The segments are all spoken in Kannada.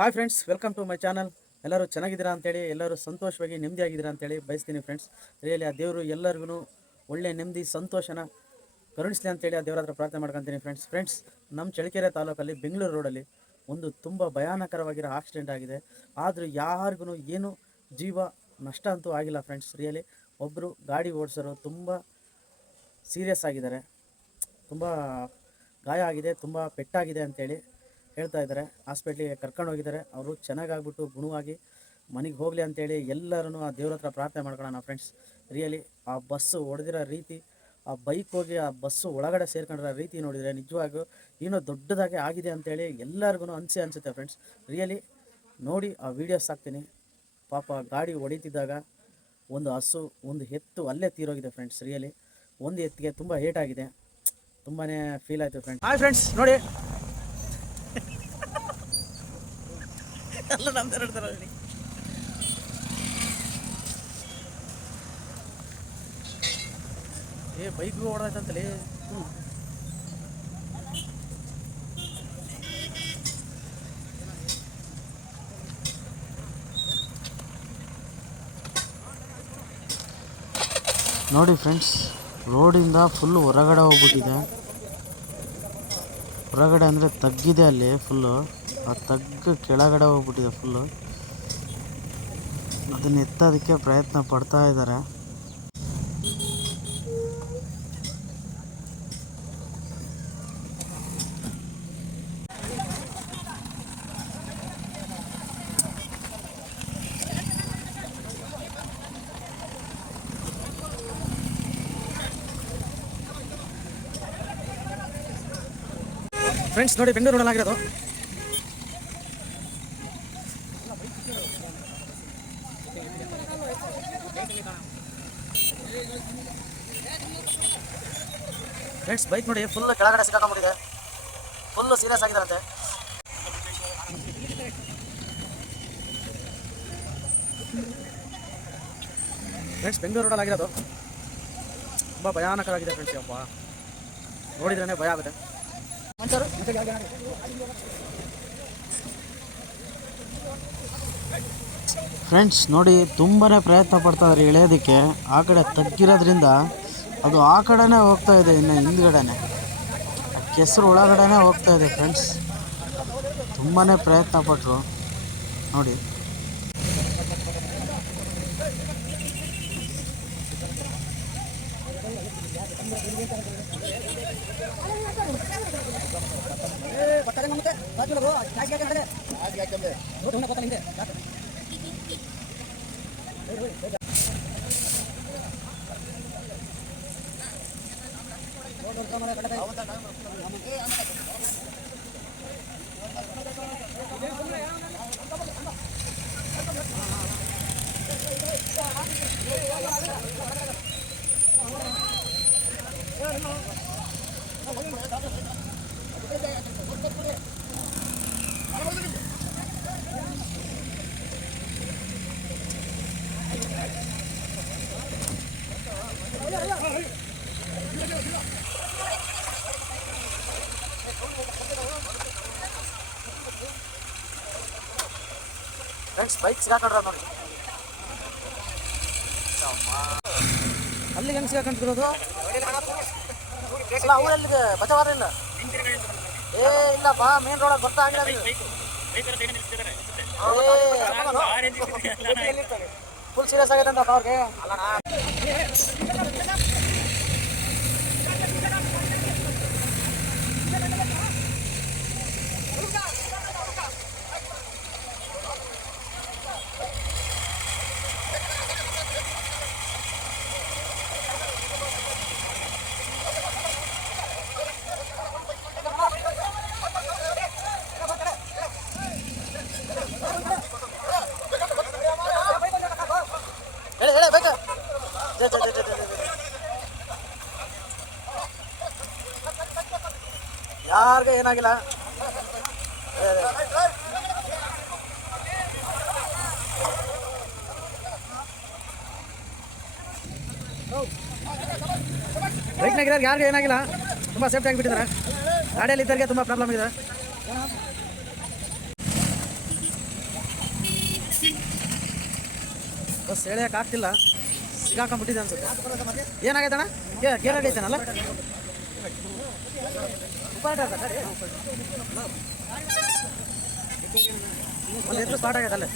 Hi friends welcome to my channel ಎಲ್ಲರೂ ಚೆನ್ನಾಗಿದ್ದೀರಾ ಅಂತೇಳಿ, ಎಲ್ಲರೂ ಸಂತೋಷವಾಗಿ ನೆಮ್ಮದಿಯಾಗಿದ್ದೀರಾ ಅಂತೇಳಿ ಬಯಸ್ತೀನಿ ಫ್ರೆಂಡ್ಸ್ ರಿಯಲಿ ಆ ದೇವರು ಎಲ್ಲರಿಗೂ ಒಳ್ಳೆ ನೆಮ್ಮದಿ, ಸಂತೋಷನ ಕರುಣಿಸಲಿ ಅಂತೇಳಿ ಆ ದೇವರ ಹತ್ರ ಪ್ರಾರ್ಥನೆ ಮಾಡ್ಕೊತೀನಿ ಫ್ರೆಂಡ್ಸ್ ಫ್ರೆಂಡ್ಸ್ ನಮ್ಮ ಚಳ್ಳಕೆರೆ ತಾಲೂಕಲ್ಲಿ ಬೆಂಗಳೂರು ರೋಡಲ್ಲಿ ಒಂದು ತುಂಬ ಭಯಾನಕರವಾಗಿರೋ ಆಕ್ಸಿಡೆಂಟ್ ಆಗಿದೆ. ಆದರೂ ಯಾರಿಗೂ ಏನು ಜೀವ ನಷ್ಟ ಅಂತೂ ಆಗಿಲ್ಲ ಫ್ರೆಂಡ್ಸ್ ರಿಯಲಿ ಒಬ್ಬರು ಗಾಡಿ ಓಡಿಸೋರು ತುಂಬ ಸೀರಿಯಸ್ ಆಗಿದ್ದಾರೆ. ತುಂಬ ಗಾಯ ಆಗಿದೆ, ತುಂಬ ಪೆಟ್ಟಾಗಿದೆ ಅಂತೇಳಿ ಹೇಳ್ತಾ ಇದ್ದಾರೆ. ಹಾಸ್ಪಿಟ್ಲಿಗೆ ಕರ್ಕೊಂಡು ಹೋಗಿದ್ದಾರೆ. ಅವರು ಚೆನ್ನಾಗಾಗ್ಬಿಟ್ಟು ಗುಣವಾಗಿ ಮನೆಗೆ ಹೋಗಲಿ ಅಂತೇಳಿ ಎಲ್ಲರೂ ಆ ದೇವ್ರ ಹತ್ರ ಪ್ರಾರ್ಥನೆ ಮಾಡ್ಕೊಳ್ಳೋಣ ಫ್ರೆಂಡ್ಸ್ ರಿಯಲಿ ಆ ಬಸ್ಸು ಹೊಡೆದಿರೋ ರೀತಿ, ಆ ಬೈಕ್ ಹೋಗಿ ಆ ಬಸ್ಸು ಒಳಗಡೆ ಸೇರ್ಕೊಂಡಿರೋ ರೀತಿ ನೋಡಿದರೆ ನಿಜವಾಗೂ ಏನೋ ದೊಡ್ಡದಾಗಿ ಆಗಿದೆ ಅಂತೇಳಿ ಎಲ್ಲರಿಗೂ ಅನಿಸೆ ಅನಿಸುತ್ತೆ ಫ್ರೆಂಡ್ಸ್ ರಿಯಲಿ ನೋಡಿ ಆ ವೀಡಿಯೋಸ್ ಹಾಕ್ತೀನಿ. ಪಾಪ ಗಾಡಿ ಹೊಡೀತಿದ್ದಾಗ ಒಂದು ಹಸು, ಒಂದು ಎತ್ತು ಅಲ್ಲೇ ತೀರೋಗಿದೆ ಫ್ರೆಂಡ್ಸ್ ರಿಯಲಿ ಒಂದು ಎತ್ತಿಗೆ ತುಂಬ ಏಟಾಗಿದೆ ತುಂಬಾ ಫೀಲ್ ಆಯಿತು ಫ್ರೆಂಡ್ಸ್ ಹಾಯ್ ಫ್ರೆಂಡ್ಸ್ ನೋಡಿ ಎಲ್ಲ ನಮ್ದು ಹೇಳ್ತಾರೆ ಅಲ್ಲಿ ಏ ಬೈಕ್ ಓಡಾಯ್ತಂತಲೇ ಹ್ಞೂ ನೋಡಿ ಫ್ರೆಂಡ್ಸ್ ರೋಡಿಂದ ಫುಲ್ ಹೊರಗಡೆ ಹೋಗ್ಬಿಟ್ಟಿದೆ. ಹೊರಗಡೆ ಅಂದರೆ ತಗ್ಗಿದೆ ಅಲ್ಲಿ ಫುಲ್ಲು ಆ ತಗ್ಗು ಕೆಳಗಡೆ ಹೋಗ್ಬಿಟ್ಟಿದೆ ಫುಲ್ಲು ಅದನ್ನ ಎತ್ತೋದಕ್ಕೆ ಪ್ರಯತ್ನ ಪಡ್ತಾ ಇದ್ದಾರೆ. ಫ್ರೆಂಡ್ಸ್ ನೋಡಿ ಬೆಂಗಳೂರು ರೋಡಲ್ಲಾಗಿರೋದು ಫ್ರೆಂಡ್ಸ್ ಬೈಕ್ ನೋಡಿ ಫುಲ್ ಕೆಳಗಡೆ ಸಿಕ್ಕಾಕೊಂಡ್ಬಿಟ್ಟಿದೆ. ಫುಲ್ಲು ಸೀರಿಯಸ್ ಆಗಿದಾರಂತೆ ಫ್ರೆಂಡ್ಸ್ ಬೆಂಗಳೂರು ರೋಡಲ್ಲಿ ಆಗಿರೋದು. ತುಂಬ ಭಯಾನಕರಾಗಿದೆ ಫ್ರೆಂಡ್ಸ್ ಯಪ್ಪ ನೋಡಿದ್ರೇ ಭಯ ಆಗುತ್ತೆ. ಫ್ರೆಂಡ್ಸ್ ನೋಡಿ ತುಂಬಾ ಪ್ರಯತ್ನ ಪಡ್ತಾ ಇದ್ದಾರೆ ಎಳೆಯೋದಕ್ಕೆ ಆ ಕಡೆ ತಗ್ಗಿರೋದ್ರಿಂದ ಅದು ಆ ಕಡೆನೇ ಹೋಗ್ತಾ ಇದೆ ಇನ್ನು ಹಿಂದ್ಗಡೆನೆ. ಆ ಕೆಸರು ಒಳಗಡೆನೇ ಹೋಗ್ತಾ ಇದೆ ಫ್ರೆಂಡ್ಸ್ ತುಂಬಾ ಪ್ರಯತ್ನ ಪಟ್ಟರು ನೋಡಿ. ಫ್ರೆಂಡ್ಸ್ ಬೈಕ್ ಸಿಗಾಕೊಂಡ್ರ ನೋಡಿ. ಅಲ್ಲಿಗೆ ಹೆಂಗೆ ಸಿಗಾಕೊಂಡಿರೋದು ಅಲ್ಲ ಅವರಲ್ಲಿ ಏ ಇಲ್ಲ ಏ ಇಲ್ಲಪ್ಪ ಮೇನ್ ರೋಡ್ ಗೊತ್ತಾಗಿಲ್ಲ ಫುಲ್ ಸೀರಿಯಸ್ ಆಗಿದೆ ಅಂತ ಅವ್ರಿಗೆ. ಹೇಳಿ ಯಾರಿಗೂ ಏನಾಗಿಲ್ಲ. ಬೈಕ್ನಾಗಿದ್ದಾರೆ ಯಾರಿಗೂ ಏನಾಗಿಲ್ಲ. ತುಂಬ ಸೇಫ್ಟಿ ಆಗಿಬಿಟ್ಟಿದ್ದಾರೆ. ಗಾಡಿಯಲ್ಲಿ ಇದ್ದರಿಗೆ ತುಂಬ ಪ್ರಾಬ್ಲಮ್ ಇದೆ ಬಸ್ ಎಳೆಯೋಕ್ಕಾಗ್ತಿಲ್ಲ ಸಿಗಾಕೊಂಬಿಟ್ಟಿದೆ ಅನ್ಸುತ್ತೆ. ಏನಾಗೈತಣ್ಣ ಗೇರ್ ಅಡಿತಾನಲ್ಲ ಅಲ್ಲಿ ಎದ್ದು ಸ್ಟಾರ್ಟ್ ಆಗೈತೆ ಅಲ್ಲೇ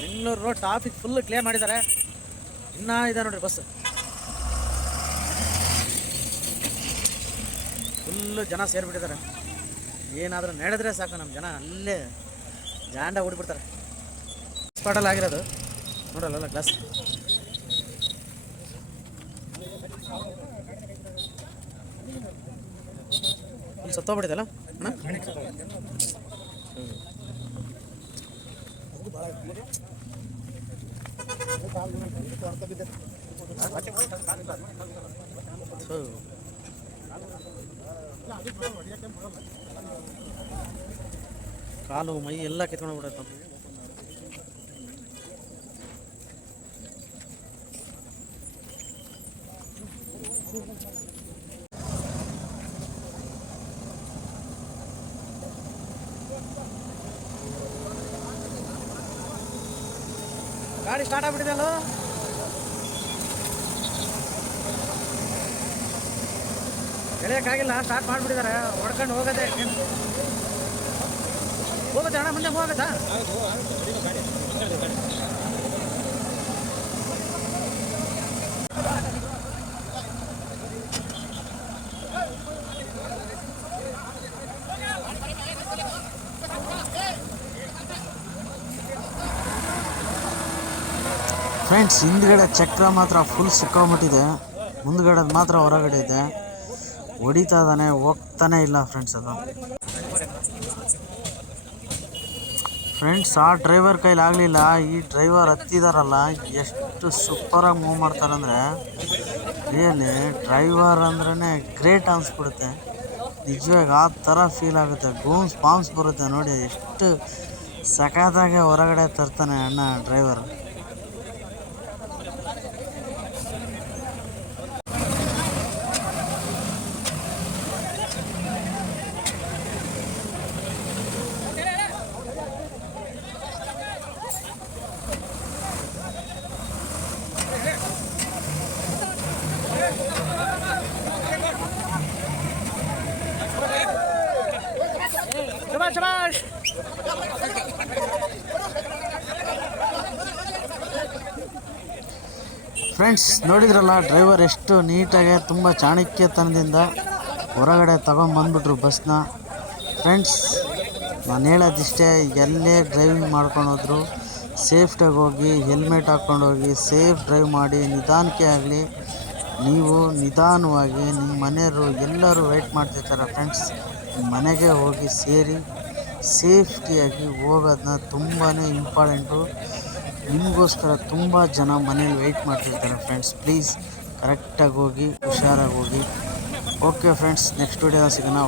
Bengaluru road traffic full clear ಮಾಡಿದ್ದಾರೆ ಇನ್ನೂ ಇದೆ ನೋಡ್ರಿ ಬಸ್ ಫುಲ್ಲು ಜನ ಸೇರಿಬಿಟ್ಟಿದ್ದಾರೆ. ಏನಾದರೂ ನಡೆದ್ರೆ ಸಾಕು ನಮ್ಮ ಜನ, ಅಲ್ಲೇ ಜಾಂಡ ಓಡಿಬಿಡ್ತಾರೆ ಸ್ಪಾಟಲ್ಲಿ ಆಗಿರೋದು. ನೋಡಲ್ಲ ಗ್ಲಾಸ್ ಫುಲ್ ಸತ್ತೋಗ್ಬಿಟ್ಟಿದಲ್ಲ ಥು. ಕಾಲು ಮೈ ಎಲ್ಲ ಕಿತ್ಕೊಂಡು ಬಿಡತ್ತ ಗಾಡಿ ಸ್ಟಾರ್ಟ್ ಆಗ್ಬಿಟ್ಟಿದೆ ಅಲ್ಲೋ? ಎಳೆಯೋಕ್ಕಾಗಿಲ್ಲ ಸ್ಟಾರ್ಟ್ ಮಾಡಿಬಿಟ್ಟಿದ್ದಾರೆ. ಹೊಡ್ಕೊಂಡು ಹೋಗದೆ. ಹೋಗುತ್ತೆ ಅಣ್ಣ ಮುಂದೆ ಹೋಗುತ್ತಾ ಫ್ರೆಂಡ್ಸ್ ಹಿಂದ್ಗಡೆ ಚಕ್ರ ಮಾತ್ರ ಫುಲ್ ಸಿಕ್ಕೊಂಬಿಟ್ಟಿದೆ ಮುಂದ್ಗಡೆ ಮಾತ್ರ ಹೊರಗಡೆ ಇದೆ. ಹೊಡಿತಾ ಇದ್ದಾನೆ, ಹೋಗ್ತಾನೆ ಇಲ್ಲ ಫ್ರೆಂಡ್ಸ್ ಅದು. ಫ್ರೆಂಡ್ಸ್ ಆ ಡ್ರೈವರ್ ಕೈಲಿ ಆಗಲಿಲ್ಲ. ಈ ಡ್ರೈವರ್ ಹತ್ತಿದಾರಲ್ಲ, ಎಷ್ಟು ಸೂಪರಾಗಿ ಮೂವ್ ಮಾಡ್ತಾರಂದ್ರೆ ರಿಯಲಿ ಡ್ರೈವರ್ ಅಂದ್ರೇ ಗ್ರೇಟ್ ಅನಿಸ್ಬಿಡುತ್ತೆ. ನಿಜವಾಗಿ ಆ ಥರ ಫೀಲ್ ಆಗುತ್ತೆ. ಗೂಮ್ಸ್ ಪಾಮ್ಸ್ ಬರುತ್ತೆ ನೋಡಿ, ಎಷ್ಟು ಸಖತ್ತಾಗೆ ಹೊರಗಡೆ ತರ್ತಾನೆ ಅಣ್ಣ ಡ್ರೈವರ್ ಫ್ರೆಂಡ್ಸ್ ನೋಡಿದ್ರಲ್ಲ ಡ್ರೈವರ್ ಎಷ್ಟು ನೀಟಾಗಿ, ತುಂಬ ಚಾಣಕ್ಯತನದಿಂದ ಹೊರಗಡೆ ತಗೊಂಬಂದ್ಬಿಟ್ರು ಬಸ್ನ. ಫ್ರೆಂಡ್ಸ್ ನಾನು ಹೇಳೋದಿಷ್ಟೇ ಎಲ್ಲೇ ಡ್ರೈವಿಂಗ್ ಮಾಡ್ಕೊಂಡು ಹೋದ್ರು. ಸೇಫ್ಟಾಗಿ ಹೋಗಿ ಹೆಲ್ಮೆಟ್ ಹಾಕ್ಕೊಂಡು ಹೋಗಿ ಸೇಫ್ ಡ್ರೈವ್ ಮಾಡಿ, ನಿಧಾನಕ್ಕೆ ಆಗಲಿ. ನೀವು ನಿಧಾನವಾಗಿ ನಿಮ್ಮ ಮನೆಯವರು ಎಲ್ಲರೂ ವೆಯ್ಟ್ ಮಾಡ್ತಿರ್ತಾರೆ ಫ್ರೆಂಡ್ಸ್ ಮನೆಗೆ ಹೋಗಿ ಸೇರಿ ಸೇಫ್ಟಿಯಾಗಿ ಹೋಗೋದನ್ನ ತುಂಬಾ ಇಂಪಾರ್ಟೆಂಟು ನಿಮಗೋಸ್ಕರ ತುಂಬ ಜನ ಮನೇಲಿ ವೆಯ್ಟ್ ಮಾಡ್ತಿರ್ತಾರೆ ಫ್ರೆಂಡ್ಸ್ ಪ್ಲೀಸ್ ಕರೆಕ್ಟಾಗಿ ಹೋಗಿ, ಹುಷಾರಾಗಿ ಹೋಗಿ. ಓಕೆ ಫ್ರೆಂಡ್ಸ್ ನೆಕ್ಸ್ಟ್ ವಿಡಿಯೋ ಸಿಗೋಣ.